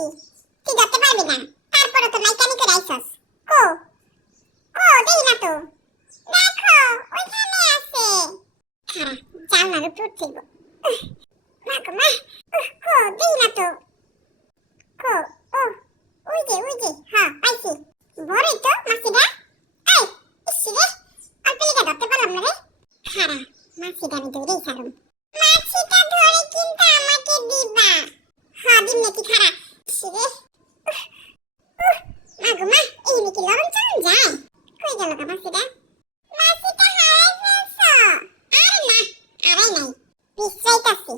পাইছি। তুই ধরতে পারবি না, তারপরে তো মাইকানি করে আইছস। কো কো দেই না তো, দেখো ওইখানে আছে। খারা জানলার উপর উঠছিল। মা গো মা, কো দেই না তো। কো ও ওই যে হ্যাঁ পাইছি। বড়ই তো মাছিটা। এই ইসি রে, অল্প লিগা ধরতে পারলাম না রে। খারা মাছিটা আমি ধরেই ছাড়ুম। মাছিটা ধরে কিন্তু আমাকে দিবা। হ্যাঁ দিম নাকি খারা। ইসি রে, মা গো মা, এই নাকি লবণ চলন যায়। কই গেল গো মাছিটা? মাছিটা হারাই ফেলছো? আরে না, আরে নাই, বিশ্রাইতাছি।